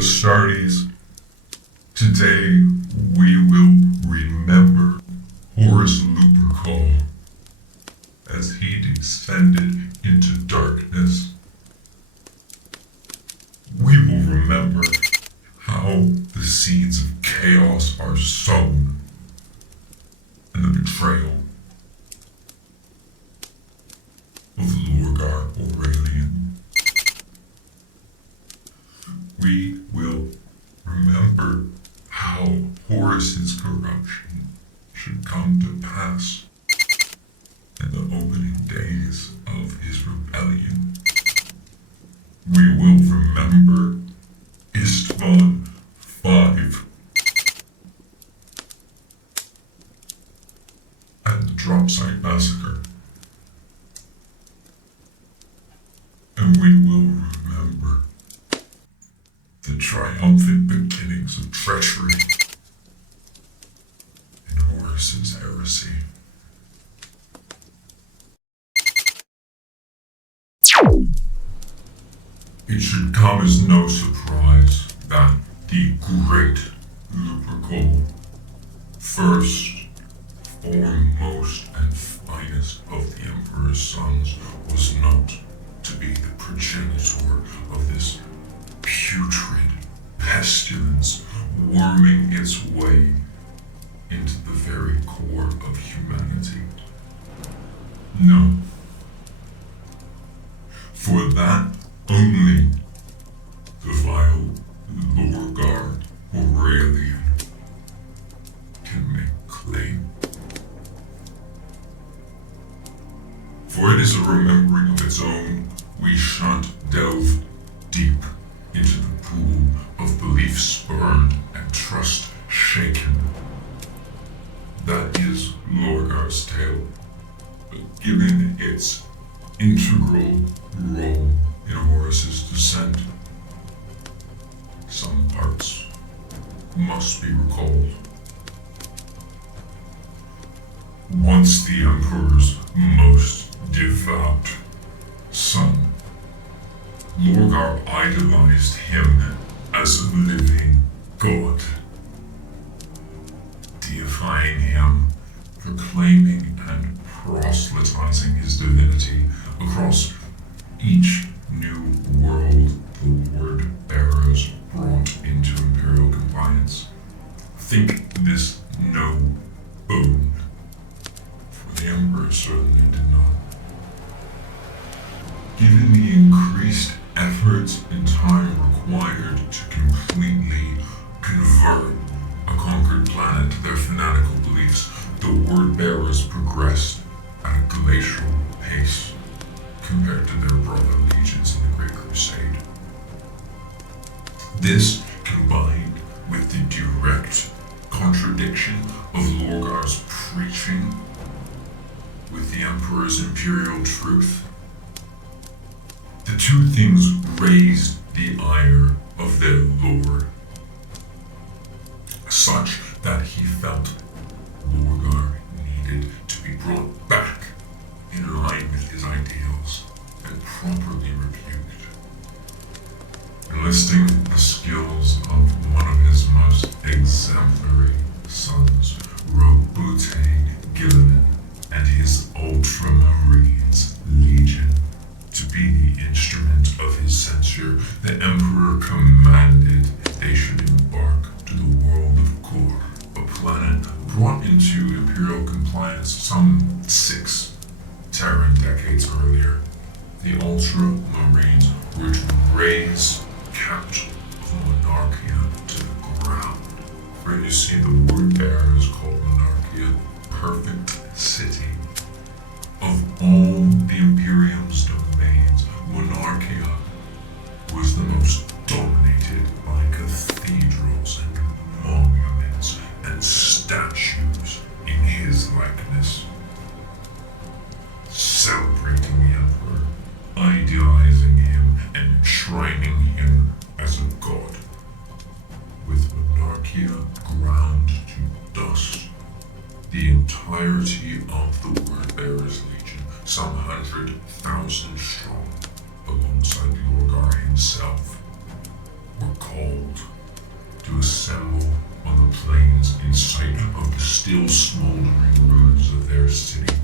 Astartes, today we will remember Horus Lupercal as he descended into darkness. We will remember how the seeds of chaos are sown and the betrayal of Lorgar Aurelian. We will remember how Horus's corruption should come to pass in the opening days of his rebellion. We will remember Istvaan V and the Dropsite Massacre. And we will remember the triumphant beginnings of treachery in Horus's heresy. It should come as no surprise that the great Lupercal, first, foremost, and finest of the Emperor's sons, was not to be the progenitor of this putrid pestilence worming its way into the very core of humanity. No. For that only the vile Lorgar Aurelian can make claim. For it is a remembering of its own we shan't delve deep into the pool of belief spurned and trust shaken. That is Lorgar's tale, but given its integral role in Horus's descent, some parts must be recalled. Once the Emperor's most devout son, Lorgar idolized him as a living god, deifying him, proclaiming and proselytizing his divinity across each new world the word bearers brought into imperial compliance. Think this no boon, for the Emperor certainly did not. Given the increased efforts and time required to completely convert a conquered planet to their fanatical beliefs, the word bearers progressed at a glacial pace compared to their brother legions in the Great Crusade. This, combined with the direct contradiction of Lorgar's preaching with the Emperor's imperial truth, the two things raised the ire of their lord, such that he felt Lorgar needed to be brought back in line with his ideals and properly rebuked. Enlisting the skills of one of his most exemplary sons, Robute Gilliman, and his Ultramarines Legion, to be the instrument of his censure, the Emperor commanded they should embark to the world of Kor, a planet brought into imperial compliance some 6 Terran decades earlier. The Ultramarines were to raise capital of Monarchia to the ground. For you see, the word bearer is called Monarchia, perfect city. Of all the Imperium's domains, Monarchia was the most dominated by cathedrals and monuments and statues in his likeness, celebrating the Emperor, idealizing him, and enshrining him as a god. With Monarchia ground to dust, the entirety of the Word-Bearers Legion, some 100,000 strong, alongside Lorgar himself, were called still smoldering ruins of their city,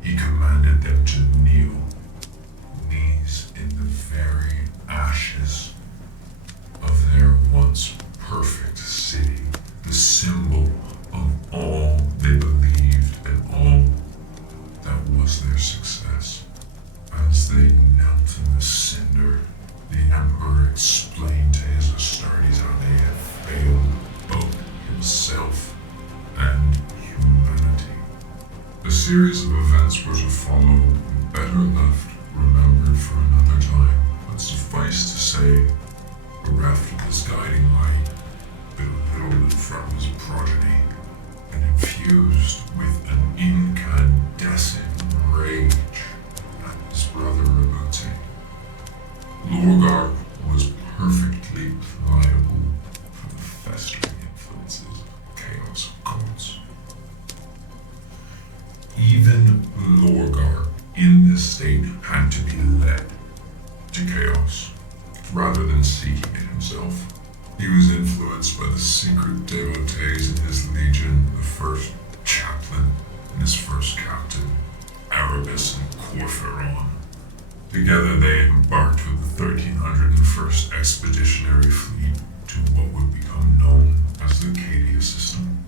he commanded them to kneel, knees in the very ashes of their once perfect city, the symbol of all they believed and all that was their success. As they knelt in the cinder, the Emperor explained to his Astartes how they had failed both himself and humanity. A series of events were to follow, better left remembered for another time, but suffice to say, bereft of his guiding light, belittled from his progeny, and infused with an incandescent rage at his brother Rabute. Lorgar was perfectly pliable for the festering influences of chaos gods. Even Lorgar, in this state, had to be led to chaos, rather than seeking it himself. He was influenced by the secret devotees in his legion, the first chaplain and his first captain, Erebus and Corpheron. Together they embarked with the 1301st Expeditionary Fleet to what would become known as the Collegia system.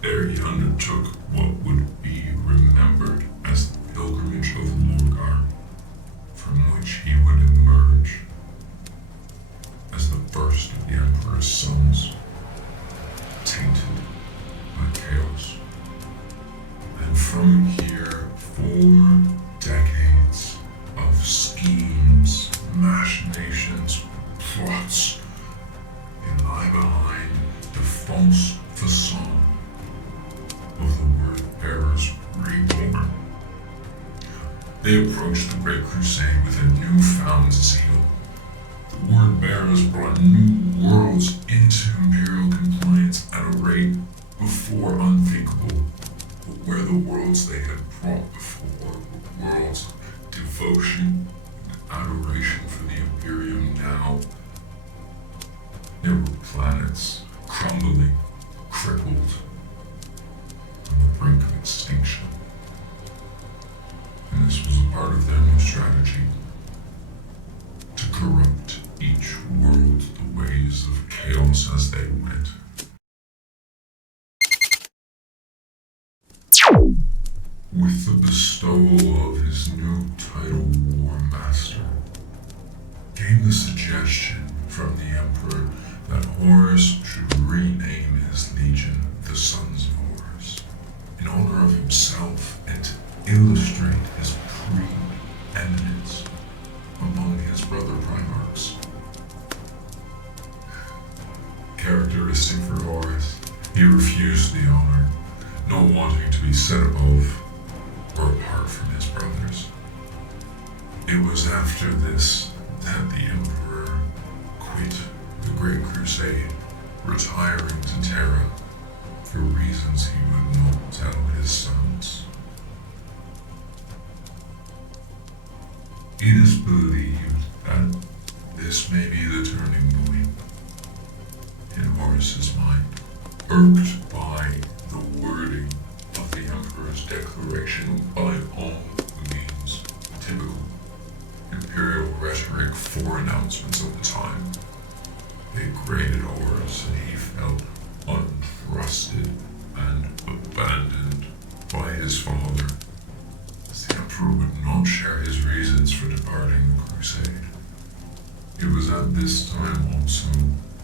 There he undertook what would be remembered as the pilgrimage of Lorgar, from which he would emerge as the first of the Emperor's sons, tainted by chaos. And from here, 4 decades of schemes, machinations, plots, lie behind the false facade of the word bearers reborn. They approached the Great Crusade with a newfound zeal. The word bearers brought new worlds into imperial compliance at a rate before unthinkable, but where the worlds they had brought before were worlds of devotion and adoration for the Imperium, now there were planets crumbling, crippled, on the brink of extinction. And this was a part of their new strategy, to corrupt each world the ways of chaos as they went. With the bestowal of his new title, War Master, came the suggestion from the Emperor that Horus should rename his legion the Sons of Horus, in honor of himself and to illustrate his preeminence among his brother Primarchs. Characteristic for Horus, he refused the honor, not wanting to be set above or apart from his brothers. It was after this that the Emperor quit the Great Crusade, retiring to Terra for reasons he would not tell his sons. It is believed that this may be the turning point in Horus's mind, irked by the wording of the Emperor's declaration by all means typical imperial rhetoric for announcements of the time. They graded Horus and he felt untrusted and abandoned by his father, as the Emperor would not share his reasons for departing the crusade. It was at this time also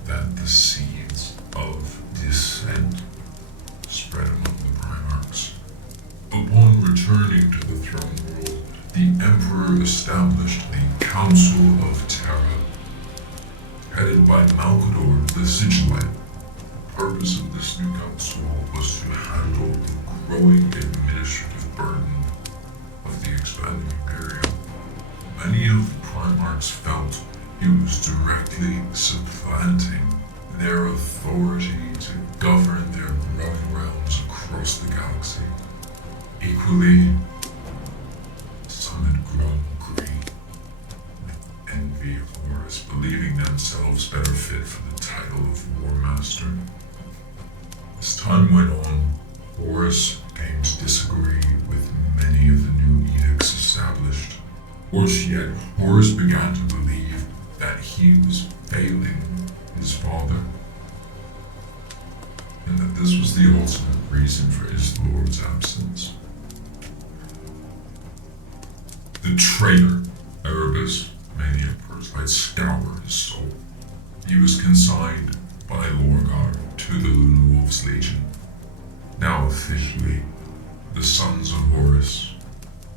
that the seeds of dissent spread among the Primarchs. Upon returning to the throne world, the Emperor established the Council of Terra, headed by Malcador the Sigilant. The purpose of this new council was to handle the growing administrative burden of the expanding Imperium. Many of the Primarchs felt he was directly supplanting their authority to govern their growing realms across the galaxy. Equally, some had grown green with envy of Horus, believing themselves better fit for the title of War Master. As Worse yet, Horus began to believe that he was failing his father, and that this was the ultimate reason for his lord's absence. The traitor, Erebus, made the Emperor's light scour his soul. He was consigned by Lorgar to the Wolf's Legion. Now officially, the sons of Horus,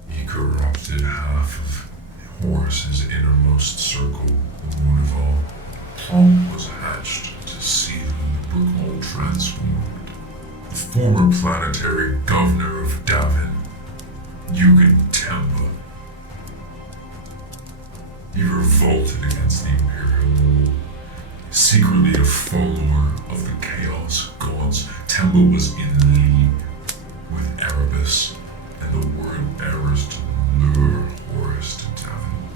he corrupted half of Horus's innermost circle, the moon of all. Plot was hatched to see the Lupercal transformed. The former planetary governor of Davin, Yugen Temba, he revolted against the Imperial rule. Secretly a follower of the Chaos Gods, Temba was in league with Erebus and the word bearers to lure Horus to Davin.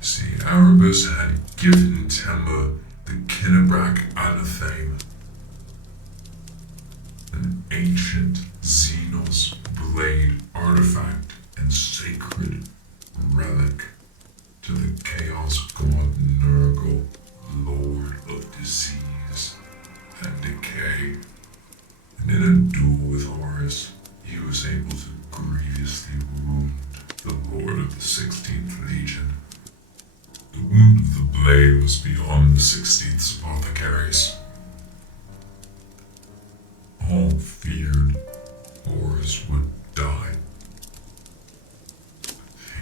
See, Erebus had given Temba the Kinnebrak Anathame, an ancient Xenos blade artifact and sacred relic to the Chaos God Nurgle, Lord of Disease and Decay. And in a duel with Horus, he was able to grievously wound the Lord of the 16th Legion. The wound of the blade was beyond the 16th apothecaries. All feared Horus would die.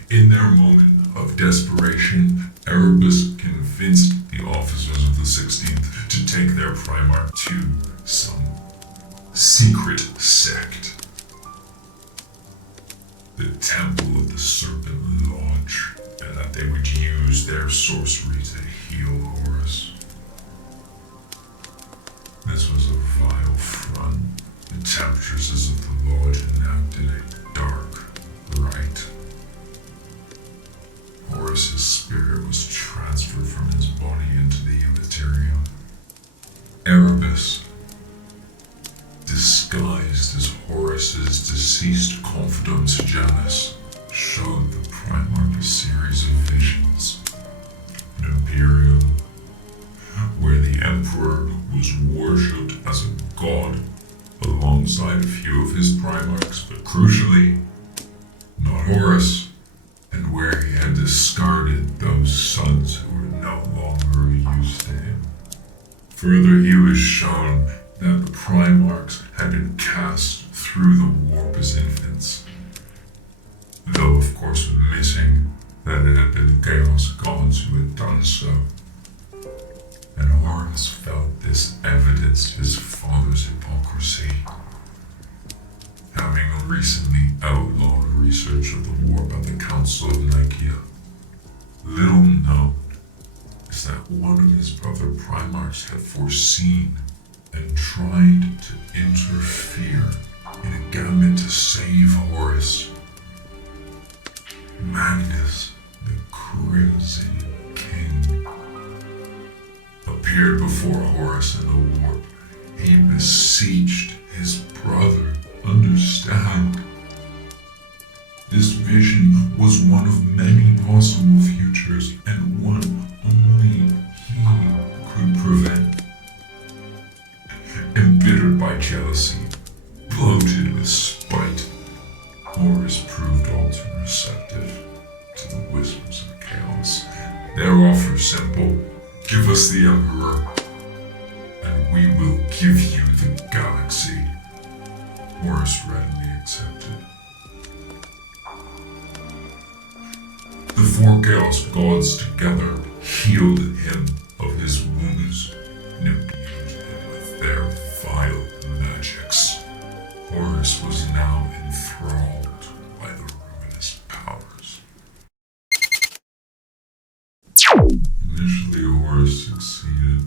In their moment of desperation, Erebus convinced the officers of the 16th to take their Primarch to some secret sect, the Temple of the Serpent Lodge, and that they would use their sorcery to heal Horus. This was a vile front. The temptresses of the Lodge enacted a dark rite. Horus's spirit was transferred from his body into the immaterial. Erebus, disguised as Horus's deceased confidant Janus, showed the Primarch a series of visions. An Imperium, where the Emperor was worshipped as a god alongside a few of his Primarchs, but crucially, not Horus, and where he had discarded those sons who were no longer of use to him. Further, he was shown that the Primarchs had been cast through the warp as infants, though of course missing that it had been the Chaos Gods who had done so. And Horus felt this evidenced his father's hypocrisy, having recently outlawed research of the warp at the Council of Nicaea. Little known is that one of his brother Primarchs had foreseen and tried to interfere in a gambit to save Horus. Magnus, the Crimson King, appeared before Horus in the warp. He beseeched his brother, understand. This vision was one of many possible futures, and one only he could prevent. Embittered by jealousy, bloated with spite, Horus proved all too receptive to the wisdoms of chaos. Their offer simple: give us the Emperor, and we will give you the galaxy. Horus readily accepted. The four Chaos Gods together healed him of his wounds and imbued him with their vile magics. Horus was now enthralled by the ruinous powers. Initially, Horus succeeded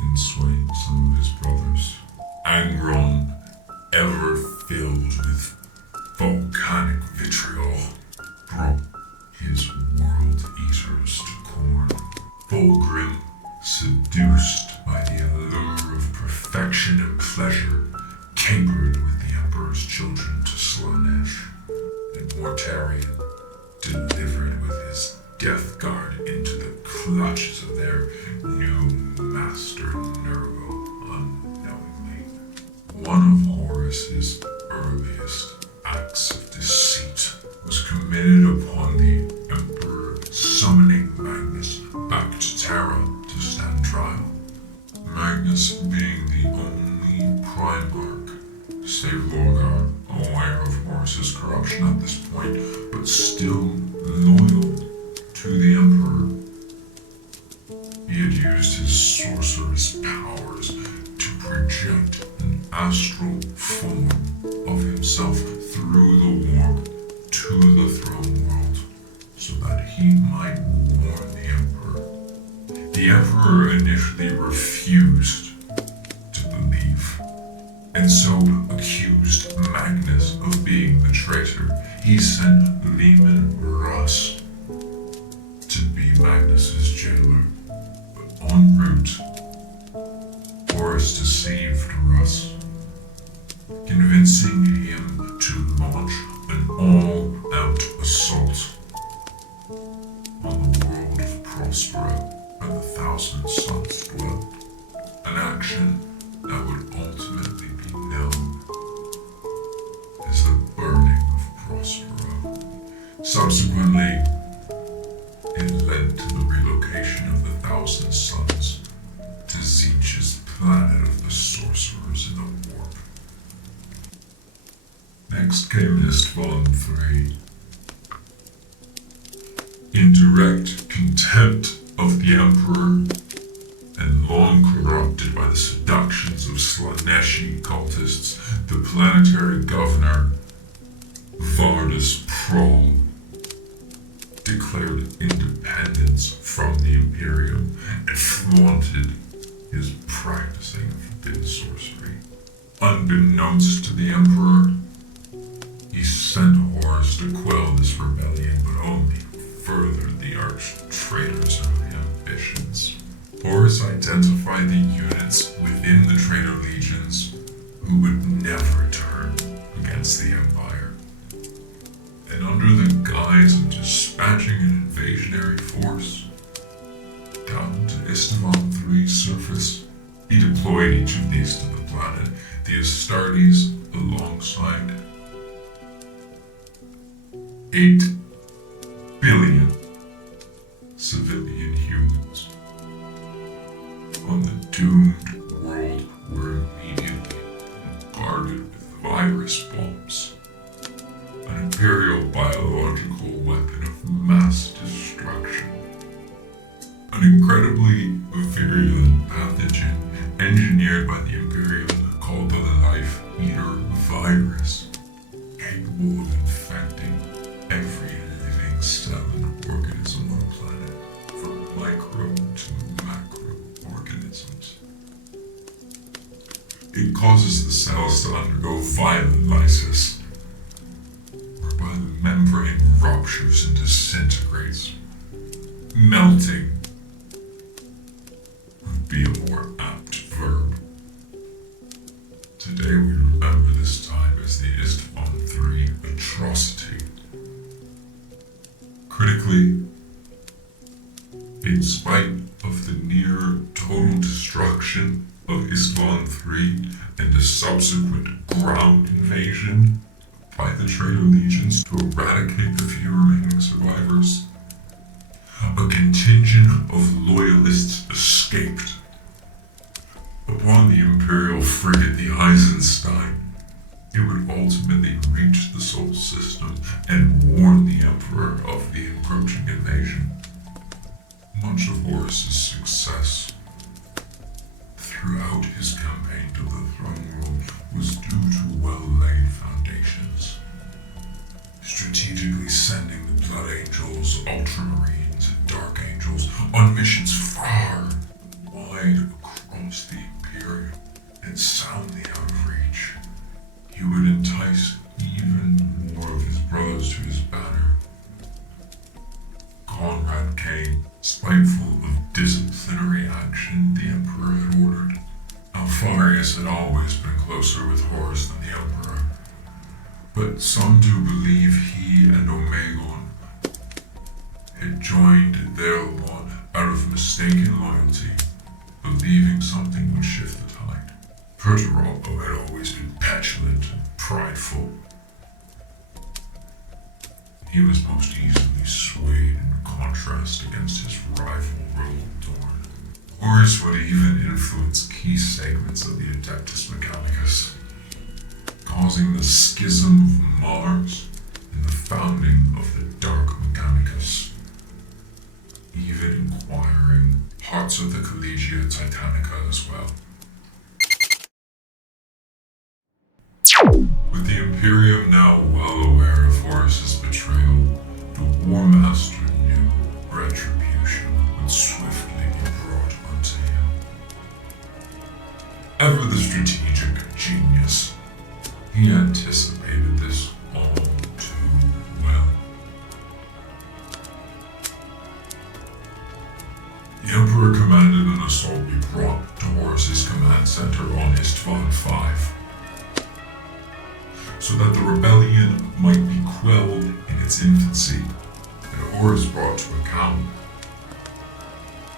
in swaying some of his brothers. Angron, ever filled with volcanic vitriol, brought his world eaters to corn. Fulgrim, seduced by the allure of perfection and pleasure, capered with the Emperor's children to Slanesh. And Mortarian, delivered with his death guard into the clutches of their new master Nergal unknowingly. One of Horus's earliest acts of deceit was committed upon the Emperor, summoning Magnus back to Terra to stand trial. Magnus being the only Primarch, save Lorgar, aware of Horus's corruption at this point, but still loyal to the Emperor. He had used his sorcerer's powers to project an astral form of himself through the warp to the throne world, so that he might warn the Emperor. The Emperor initially refused to believe, and so accused Magnus of being the traitor. He sent Leman Russ to be Magnus's jailer, but en route, Horus deceived Russ, convincing him to launch an all-out assault on the world of Prospera where the Thousand Suns dwelt, an action that would ultimately be known as the burning of Prospera. Subsequently, it led to the relocation of the Thousand Suns to Tzeentch's planet of the sorcerers in the warp. Next came Istvaan V. In direct contempt of the Emperor, and long corrupted by the seductions of Slaneshi cultists, the planetary governor, Vardis Prawl, declared independence from the Imperium and flaunted his practicing forbidden sorcery. Unbeknownst to the Emperor, he sent Horus to quell this rebellion, but only furthered the arch-traitor's early ambitions. Horus identified the units within the Traitor Legions who would never turn against the Empire. And under the guise of dispatching an invasionary force down to Istvaan III's surface, he deployed each of these to the planet, the Astartes, alongside 8 billion civilian humans. On the doomed world were immediately bombarded with virus bombs, an imperial biological weapon of mass destruction. An incredibly virulent pathogen engineered by the Imperium called the Life Eater virus, capable of infecting every living cell and organism on the planet, from micro to macro organisms. It causes the cells to undergo violent lysis, whereby the membrane ruptures and disintegrates. Melting would be a more apt verb. Today we remember this time as the Istvaan III atrocity. Critically, in spite of the near total destruction of Istvaan III and the subsequent ground invasion by the Traitor Legions to eradicate the few remaining survivors, a contingent of loyalists escaped. Upon the Imperial frigate the Eisenstein, it would ultimately reach the Sol system and warn the Emperor of the encroaching invasion. Much of Horus's success throughout his campaign to the throne world was due to well-laid foundations. Strategically sending the Blood Angels, Ultramarines, and Dark Angels on missions far and wide across the Imperium and soundly out of reach, he would entice even more of his brothers to his banner. Conrad came, spiteful of disciplinary action the Emperor had ordered. Alpharius had always been closer with Horus than the Emperor, but some do believe he he was most easily swayed in contrast against his rival Dorn. Horus would even influence key segments of the Adeptus Mechanicus, causing the Schism of Mars and the founding of the Dark Mechanicus, even acquiring parts of the Collegia Titanica as well. With the Imperium now well aware of Horus's betrayal, the War Master knew retribution would swiftly be brought unto him. Ever the strategic genius, he anticipated this all too well. The Emperor commanded an assault be brought to Horus's command center on Istvaan V, so that the rebellion might be quelled in its infancy, and Horus brought to account.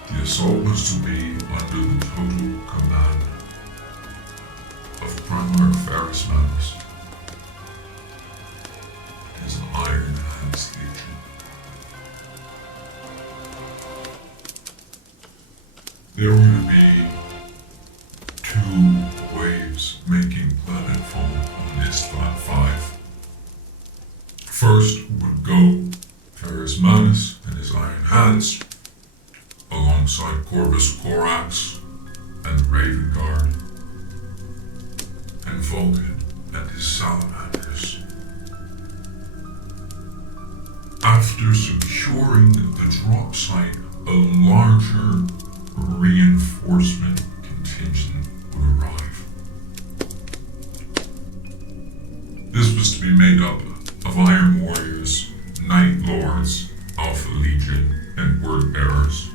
The assault was to be under the total command of Primarch Ferrus Manus and his Iron Hands Legion. There were to be 2 waves making planetfall on Istvaan V. First would go Ferrus Manus and his Iron Hands, alongside Corvus Corax and the Raven Guard, and Vulcan and his Salamanders. After securing the drop site, a larger reinforcement contingent would arrive. This was to be made up of Iron Warriors, Night Lords, Alpha Legion, and Word Bearers.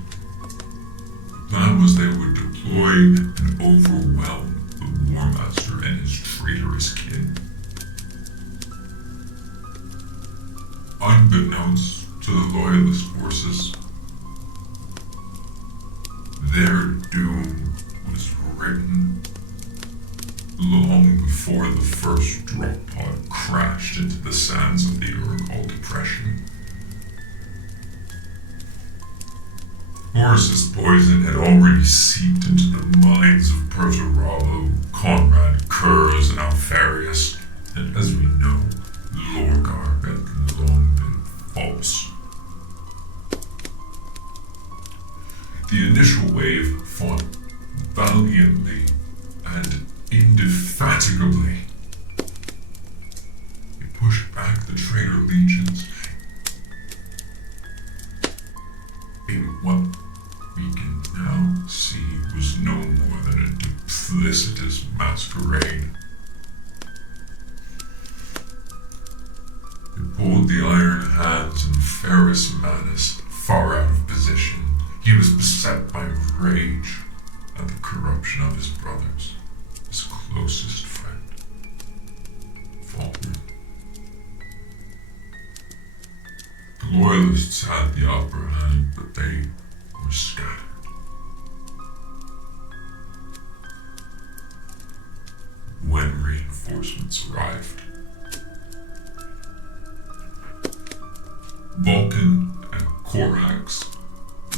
The plan was they would deploy and overwhelm the War Master and his traitorous kin. Unbeknownst to the Loyalist forces, their doom was written long before the first drop pod crashed into the sands of the Lupercal Depression. Horus's poison had already seeped into the minds of Proto-Rabo, Conrad, Kurz, and Alfarius, and as we know, Lorgar had long been false. The initial wave fought valiantly and indefatigably. It pushed back the Traitor Legions in what we can now see was no more than a duplicitous masquerade. It pulled the Iron Hands and Ferrus Manus far out of position. He was beset by rage at the corruption of his brothers, his closest friend, Faulkner. The Loyalists had the upper hand, but they were scattered. When reinforcements arrived, Vulcan and Corax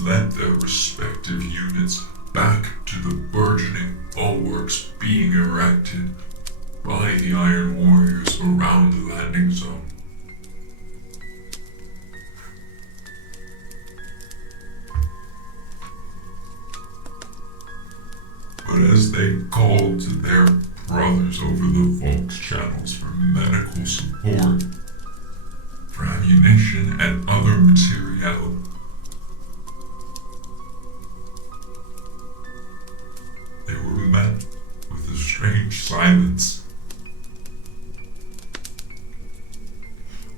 led their respective units back to the burgeoning bulwarks being erected by the Iron Warriors around the landing zone. But as they called to their brothers over the Volks channels for medical support, for ammunition and other materiel, they were met with a strange silence.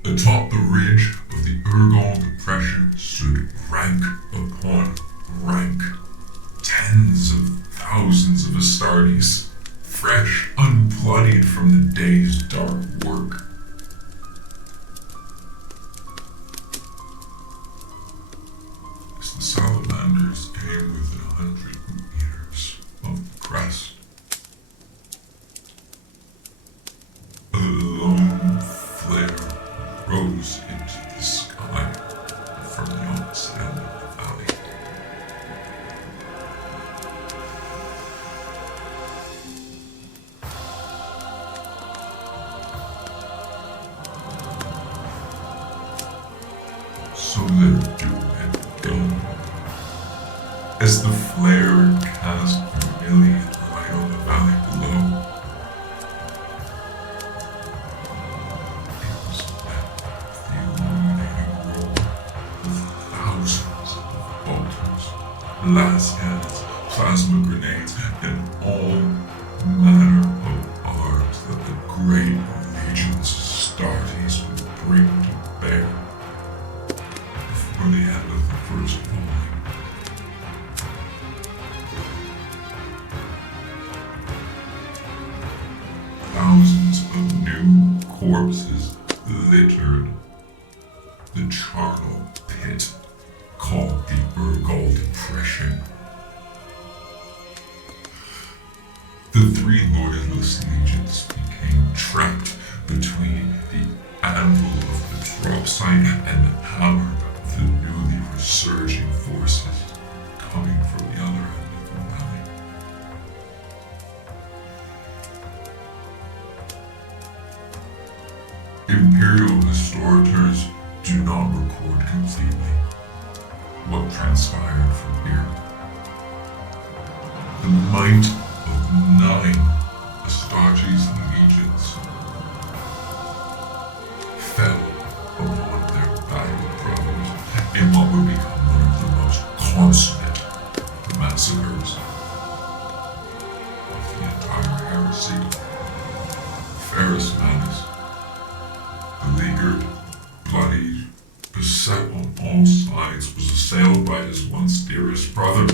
Atop the ridge of the Lupercal Depression stood rank upon rank, tens of thousands of Astartes, fresh, unbloodied from the day's dark work. As the salamanders came within 100 meters of the crest, a lone flare rose into the so their doom had done. As the flare cast vermilion light on the valley below, it was met with the illuminating roar of thousands of bolters, las cannons, plasma grenades, and all manner of arms that the great legions of Astartes would bring to bear before the end of the first volume. Thousands of new corpses littered the charnel pit called the Lorgar Depression. The three loyalist legions became trapped between the anvil of the drop site and the hammer of the newly resurging forces coming from the other end of the valley. Imperial historians do not record completely what transpired from here. The might of 9 Astartes legions fell upon their battle brothers in what would become one of the most consummate massacres of the entire heresy. Ferrus Manus, beleaguered, bloodied, beset on all sides, was assailed by his once dearest brother.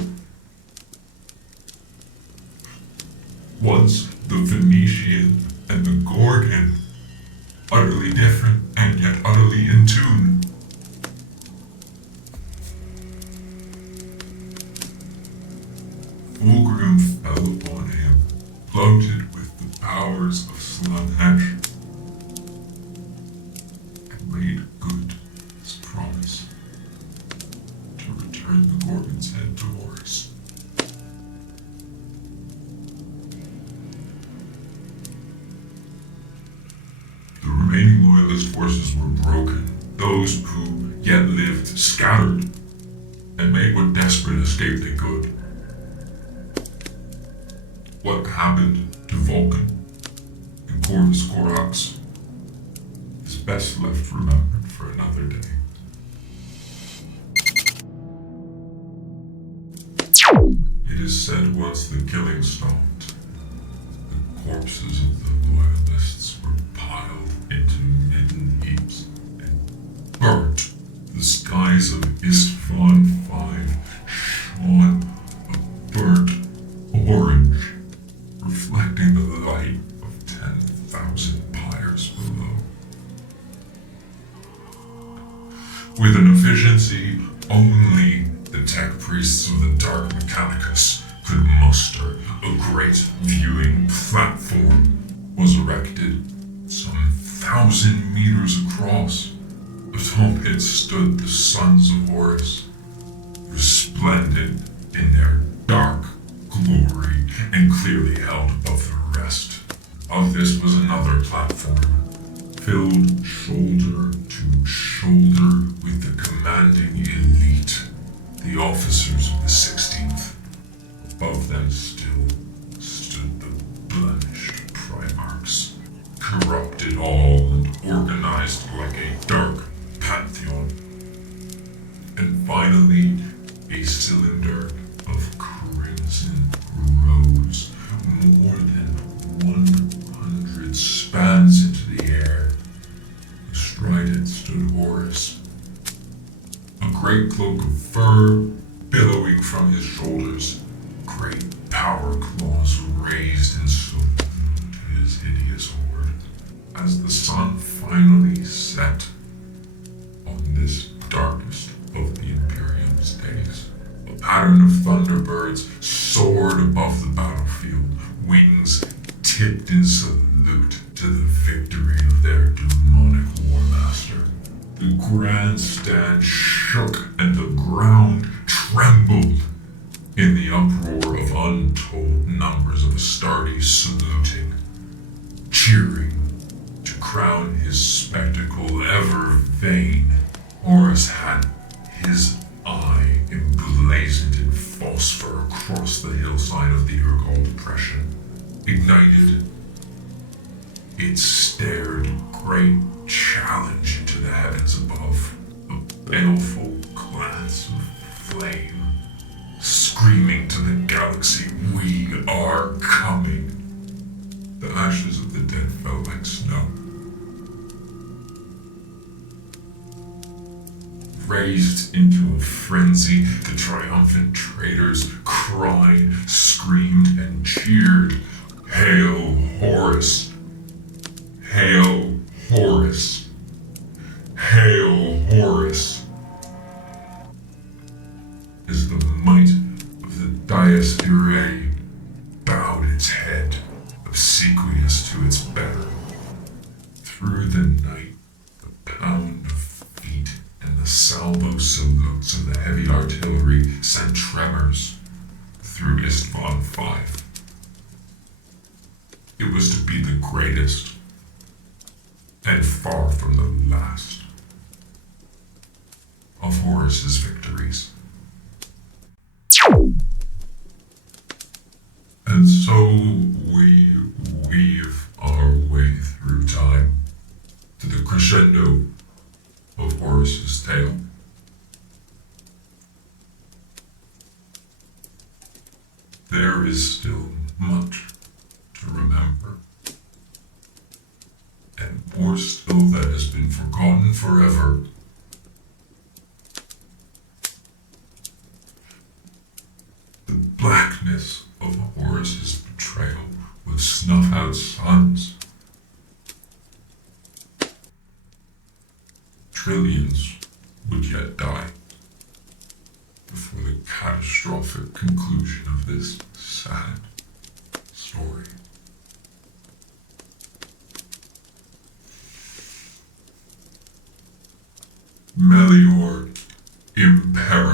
Once the Phoenician and the Gorgon, utterly different and yet utterly in tune. Fulgrim fell upon him, loaded with the powers of Slaanesh, and made good his promise to return the Gorgon's head to Horus. The remaining loyalist forces were broken. Those who yet lived scattered and made what desperate escape they could. What happened to Vulcan and Corvus Corax is best left remembered for another day. It is said once the killing stopped, the corpses of the loyalists were piled into midden heaps and burnt. The skies of Istvaan V shone a burnt orange, reflecting the light of 10,000 pyres below. With an efficiency only the tech priests of the Dark Mechanicus could muster, a great viewing platform was erected some 1,000 meters across. Atop it stood the sons of Horus, resplendent in their dark glory and clearly held above the rest. Of this was another platform, filled shoulder to shoulder with the commanding elite, the officers of the 16th. Above them still stood the blemished Primarchs, corrupted all and organized like a dark pantheon. And finally, a cylinder of crimson rose more than 100 spans into the air. Astride it stood Horus, a great cloak of fur billowing from his shoulders, great power claws raised in salute to his hideous horde. As the sun finally set on this darkest of the Imperium's days, a pattern of thunderbirds soared above the battlefield, wings tipped in salute to the victory of their demonic war master. The grandstand shook and the ground trembled in the uproar of untold numbers of Astartes saluting, cheering to crown his spectacle ever vain. Horus had baleful glance of flame, screaming to the galaxy, "We are coming!" The ashes of the dead fell like snow. Raised into a frenzy, the triumphant traitors cried, screamed, and cheered, "Hail Horus! Hail Horus! Hail Horus!" As the might of the Dies Irae bowed its head, obsequious to its better. Through the night, the pound of feet and the salvo salutes of the heavy artillery sent tremors through Istvaan V. It was to be the greatest, and far from the last, of Horus's victories. And so we weave our way through time to the crescendo of Horus's tale. There is still much to remember, and more still that has been forgotten forever. The blackness of Horus's betrayal would snuff out suns. Trillions would yet die before the catastrophic conclusion of this sad story. Melior Imperil.